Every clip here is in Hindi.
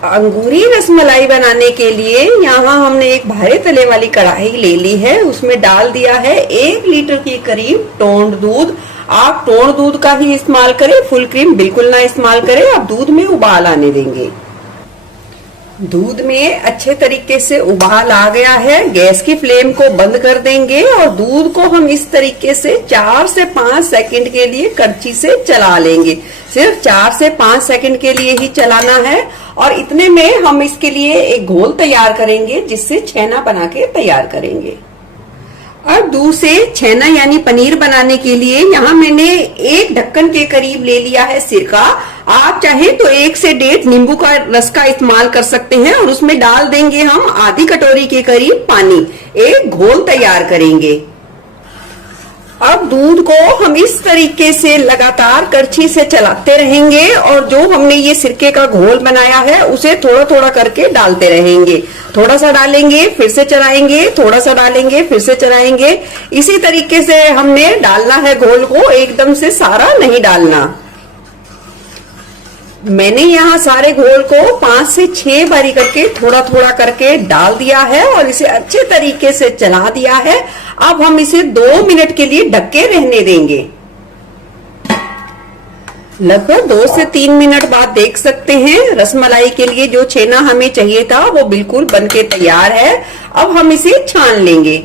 अंगूरी रसमलाई बनाने के लिए यहाँ हमने एक भारे तले वाली कढ़ाई ले ली है। उसमें डाल दिया है 1 लीटर के करीब टोंड दूध। आप टोंड दूध का ही इस्तेमाल करें, फुल क्रीम बिल्कुल ना इस्तेमाल करें। आप दूध में उबाल आने देंगे। दूध में अच्छे तरीके से उबाल आ गया है। गैस की फ्लेम को बंद कर देंगे और दूध को हम इस तरीके से 4 से 5 सेकंड के लिए करछी से चला लेंगे। सिर्फ 4 से 5 सेकंड के लिए ही चलाना है। और इतने में हम इसके लिए एक घोल तैयार करेंगे, जिससे छेना बना के तैयार करेंगे। अब दूध से छेना यानी पनीर बनाने के लिए यहाँ मैंने 1 ढक्कन के करीब ले लिया है सिरका। आप चाहे तो 1 से 1.5 नींबू का रस का इस्तेमाल कर सकते हैं। और उसमें डाल देंगे हम आधी कटोरी के करीब पानी। एक घोल तैयार करेंगे। अब दूध को हम इस तरीके से लगातार करछी से चलाते रहेंगे और जो हमने ये सिरके का घोल बनाया है उसे थोड़ा थोड़ा करके डालते रहेंगे। थोड़ा सा डालेंगे, फिर से चलाएंगे, थोड़ा सा डालेंगे, फिर से चलाएंगे। इसी तरीके से हमने डालना है घोल को, एकदम से सारा नहीं डालना। मैंने यहाँ सारे घोल को 5 से 6 बारी करके थोड़ा थोड़ा करके डाल दिया है और इसे अच्छे तरीके से चला दिया है। अब हम इसे 2 मिनट के लिए ढक के रहने देंगे। लगभग 2 से 3 मिनट बाद देख सकते हैं रसमलाई के लिए जो छेना हमें चाहिए था वो बिल्कुल बनके तैयार है। अब हम इसे छान लेंगे।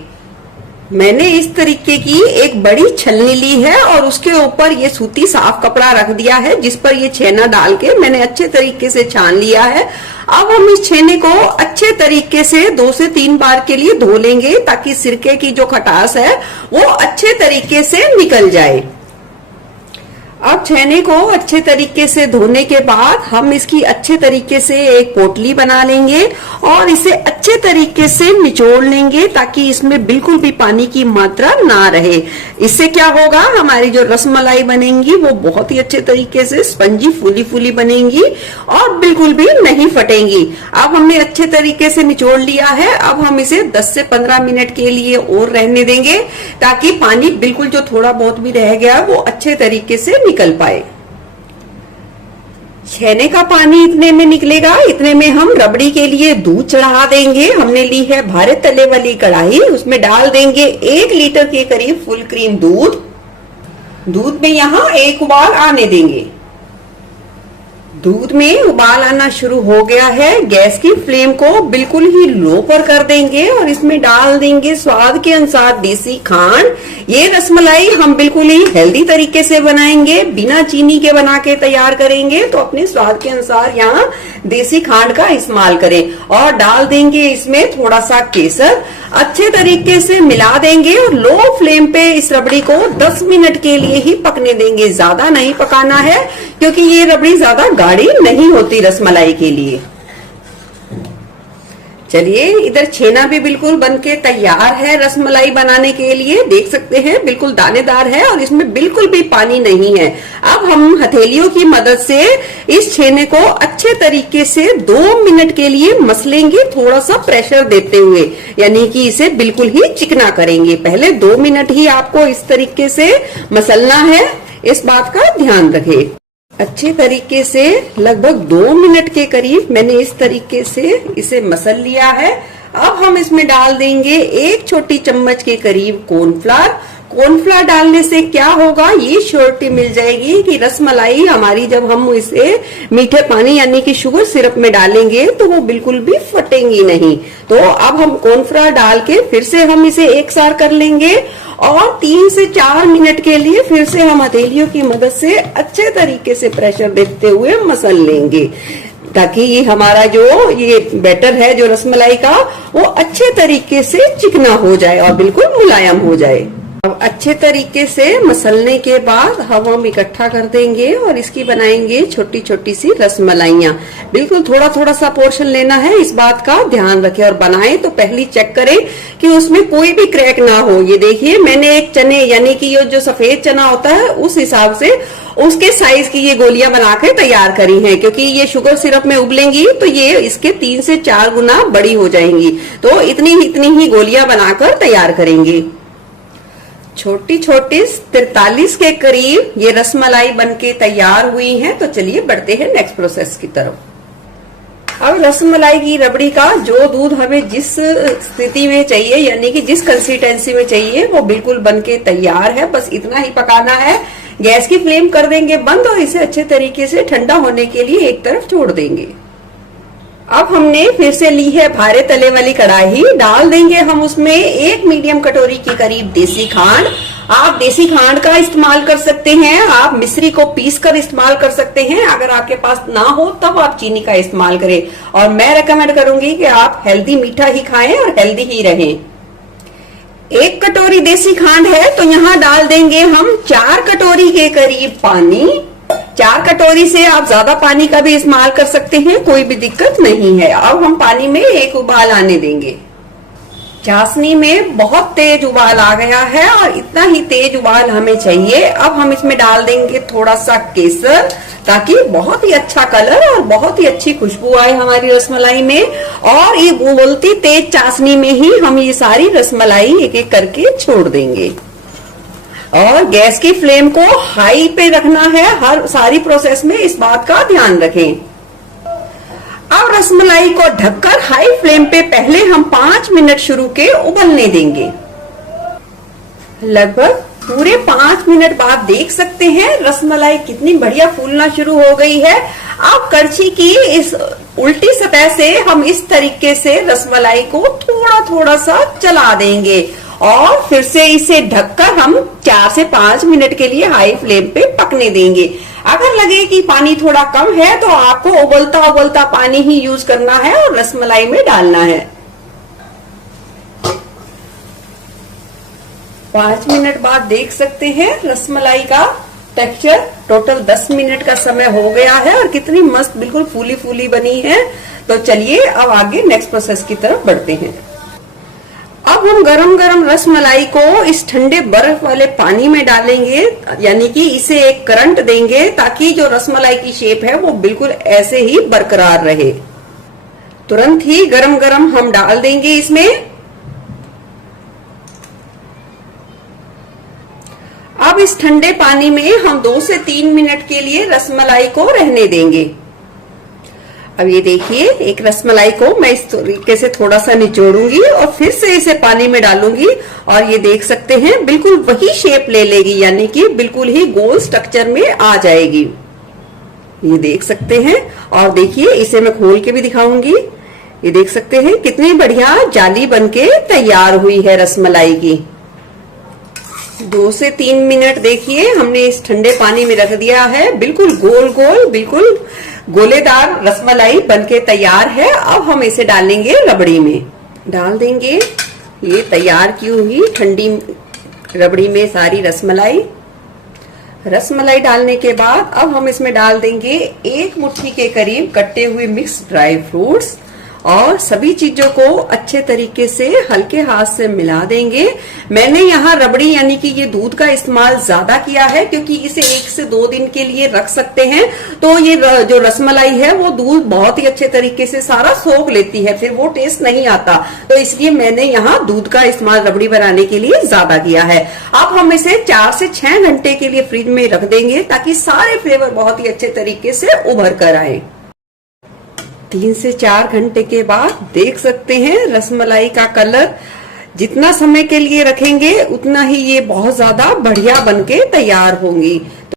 मैंने इस तरीके की एक बड़ी छलनी ली है और उसके ऊपर ये सूती साफ कपड़ा रख दिया है, जिस पर ये छेना डाल के मैंने अच्छे तरीके से छान लिया है। अब हम इस छेने को अच्छे तरीके से 2 से 3 बार के लिए धो लेंगे, ताकि सिरके की जो खटास है वो अच्छे तरीके से निकल जाए। अब छेने को अच्छे तरीके से धोने के बाद हम इसकी अच्छे तरीके से एक पोटली बना लेंगे और इसे अच्छे तरीके से निचोड़ लेंगे, ताकि इसमें बिल्कुल भी पानी की मात्रा ना रहे। इससे क्या होगा, हमारी जो रसमलाई बनेंगी वो बहुत ही अच्छे तरीके से स्पंजी फूली फूली बनेंगी और बिल्कुल भी नहीं फटेंगी। अब हमने अच्छे तरीके से निचोड़ लिया है। अब हम इसे 10 से 15 मिनट के लिए और रहने देंगे, ताकि पानी बिल्कुल जो थोड़ा बहुत भी रह गया वो अच्छे तरीके से निकल पाए। छेने का पानी इतने में निकलेगा, इतने में हम रबड़ी के लिए दूध चढ़ा देंगे। हमने ली है भारे तले वाली कढ़ाई, उसमें डाल देंगे 1 लीटर के करीब फुल क्रीम दूध। दूध में यहाँ एक उबाल आने देंगे। दूध में उबाल आना शुरू हो गया है। गैस की फ्लेम को बिल्कुल ही लो पर कर देंगे और इसमें डाल देंगे स्वाद के अनुसार देसी खांड। ये रसमलाई हम बिल्कुल ही हेल्दी तरीके से बनाएंगे, बिना चीनी के बना के तैयार करेंगे, तो अपने स्वाद के अनुसार यहाँ देसी खांड का इस्तेमाल करें। और डाल देंगे इसमें थोड़ा सा केसर। अच्छे तरीके से मिला देंगे और लो फ्लेम पे इस रबड़ी को 10 मिनट के लिए ही पकने देंगे। ज्यादा नहीं पकाना है, क्योंकि ये रबड़ी ज्यादा गाढ़ी नहीं होती रसमलाई के लिए। चलिए, इधर छेना भी बिल्कुल बनके तैयार है रसमलाई बनाने के लिए। देख सकते हैं बिल्कुल दानेदार है और इसमें बिल्कुल भी पानी नहीं है। अब हम हथेलियों की मदद से इस छेने को अच्छे तरीके से 2 मिनट के लिए मसलेंगे, थोड़ा सा प्रेशर देते हुए, यानी कि इसे बिल्कुल ही चिकना करेंगे। पहले 2 मिनट ही आपको इस तरीके से मसलना है, इस बात का ध्यान रखें। अच्छे तरीके से लगभग 2 मिनट के करीब मैंने इस तरीके से इसे मसल लिया है। अब हम इसमें डाल देंगे 1 छोटी चम्मच के करीब कॉर्नफ्लावर। कॉर्नफ्लावर डालने से क्या होगा, ये श्योरिटी मिल जाएगी कि रसमलाई हमारी जब हम इसे मीठे पानी यानी कि शुगर सिरप में डालेंगे तो वो बिल्कुल भी फटेंगी नहीं। तो अब हम कॉर्नफ्लावर डाल के फिर से हम इसे एक सार कर लेंगे और 3 से 4 मिनट के लिए फिर से हम हथेलियों की मदद से अच्छे तरीके से प्रेशर देते हुए मसल लेंगे, ताकि ये हमारा जो ये बैटर है जो रसमलाई का वो अच्छे तरीके से चिकना हो जाए और बिल्कुल मुलायम हो जाए। अब अच्छे तरीके से मसलने के बाद हम इकट्ठा कर देंगे और इसकी बनाएंगे छोटी छोटी सी रसमलाइयां। बिल्कुल थोड़ा थोड़ा सा पोर्शन लेना है, इस बात का ध्यान रखें। और बनाएं तो पहले चेक करें कि उसमें कोई भी क्रैक ना हो। ये देखिए, मैंने एक चने यानी कि ये जो सफेद चना होता है उस हिसाब से उसके साइज की ये गोलियां बना के तैयार करी हैं, क्योंकि ये शुगर सिरप में उबलेंगी तो ये इसके 3 से 4 गुना बड़ी हो जाएंगी। तो इतनी ही गोलियां बनाकर तैयार करेंगे। छोटी छोटी 43 के करीब ये रसमलाई बनके तैयार हुई हैं। तो चलिए बढ़ते हैं नेक्स्ट प्रोसेस की तरफ। अब अब रसमलाई की रबड़ी का जो दूध हमें जिस स्थिति में चाहिए, यानी कि जिस कंसिस्टेंसी में चाहिए, वो बिल्कुल बनके तैयार है। बस इतना ही पकाना है। गैस की फ्लेम कर देंगे बंद और इसे अच्छे तरीके से ठंडा होने के लिए एक तरफ छोड़ देंगे। अब हमने फिर से ली है भारे तले वाली कढ़ाई। डाल देंगे हम उसमें 1 मीडियम कटोरी के करीब देसी खांड। आप देसी खांड का इस्तेमाल कर सकते हैं, आप मिश्री को पीस कर इस्तेमाल कर सकते हैं। अगर आपके पास ना हो तब आप चीनी का इस्तेमाल करें। और मैं रेकमेंड करूंगी कि आप हेल्दी मीठा ही खाएं और हेल्दी ही रहें। 1 कटोरी देसी खांड है तो यहाँ डाल देंगे हम 4 कटोरी के करीब पानी। 4 कटोरी से आप ज्यादा पानी का भी इस्तेमाल कर सकते हैं, कोई भी दिक्कत नहीं है। अब हम पानी में एक उबाल आने देंगे। चाशनी में बहुत तेज उबाल आ गया है और इतना ही तेज उबाल हमें चाहिए। अब हम इसमें डाल देंगे थोड़ा सा केसर, ताकि बहुत ही अच्छा कलर और बहुत ही अच्छी खुशबू आए हमारी रसमलाई में। और ये उबलती तेज चाशनी में ही हम ये सारी रसमलाई एक एक करके छोड़ देंगे। और गैस की फ्लेम को हाई पे रखना है। हर सारी प्रोसेस में इस बात का ध्यान रखें। अब रसमलाई को ढककर हाई फ्लेम पे पहले हम 5 मिनट शुरू के उबलने देंगे। लगभग पूरे 5 मिनट बाद देख सकते हैं रसमलाई कितनी बढ़िया फूलना शुरू हो गई है। अब कड़छी की इस उल्टी सतह से हम इस तरीके से रसमलाई को थोड़ा थोड़ा सा चला देंगे और फिर से इसे ढककर हम 4 से 5 मिनट के लिए हाई फ्लेम पे पकने देंगे। अगर लगे कि पानी थोड़ा कम है तो आपको उबलता उबलता पानी ही यूज करना है और रसमलाई में डालना है। 5 मिनट बाद देख सकते हैं रसमलाई का टेक्सचर। टोटल 10 मिनट का समय हो गया है और कितनी मस्त बिल्कुल फूली फूली बनी है। तो चलिए अब आगे नेक्स्ट प्रोसेस की तरफ बढ़ते हैं। अब हम गरम गरम रसमलाई को इस ठंडे बर्फ वाले पानी में डालेंगे, यानी कि इसे एक करंट देंगे ताकि जो रसमलाई की शेप है वो बिल्कुल ऐसे ही बरकरार रहे। तुरंत ही गरम गरम हम डाल देंगे इसमें। अब इस ठंडे पानी में हम 2 से 3 मिनट के लिए रसमलाई को रहने देंगे। अब ये देखिए, एक रसमलाई को मैं इस तरीके से थोड़ा सा निचोड़ूंगी और फिर से इसे पानी में डालूंगी और ये देख सकते हैं बिल्कुल वही शेप ले लेगी, यानी कि बिल्कुल ही गोल स्ट्रक्चर में आ जाएगी। ये देख सकते हैं। और देखिए इसे मैं खोल के भी दिखाऊंगी। ये देख सकते हैं कितनी बढ़िया जाली बनके तैयार हुई है रसमलाई की। 2 से 3 मिनट देखिए हमने इस ठंडे पानी में रख दिया है। बिल्कुल गोल गोल, बिल्कुल गोलेदार रसमलाई बनके तैयार है। अब हम इसे डालेंगे रबड़ी में। डाल देंगे ये तैयार की हुई ठंडी रबड़ी में सारी रसमलाई। रसमलाई डालने के बाद अब हम इसमें डाल देंगे 1 मुट्ठी के करीब कटे हुए मिक्स ड्राई फ्रूट्स और सभी चीजों को अच्छे तरीके से हल्के हाथ से मिला देंगे। मैंने यहाँ रबड़ी यानी कि ये दूध का इस्तेमाल ज्यादा किया है क्योंकि इसे 1 से 2 दिन के लिए रख सकते हैं। तो ये जो रसमलाई है वो दूध बहुत ही अच्छे तरीके से सारा सोख लेती है, फिर वो टेस्ट नहीं आता। तो इसलिए मैंने यहाँ दूध का इस्तेमाल रबड़ी बनाने के लिए ज्यादा किया है। अब हम इसे 4 से 6 घंटे के लिए फ्रिज में रख देंगे ताकि सारे फ्लेवर बहुत ही अच्छे तरीके से उभर कर आए। 3 से 4 घंटे के बाद देख सकते हैं रसमलाई का कलर। जितना समय के लिए रखेंगे उतना ही ये बहुत ज्यादा बढ़िया बनके तैयार होंगी।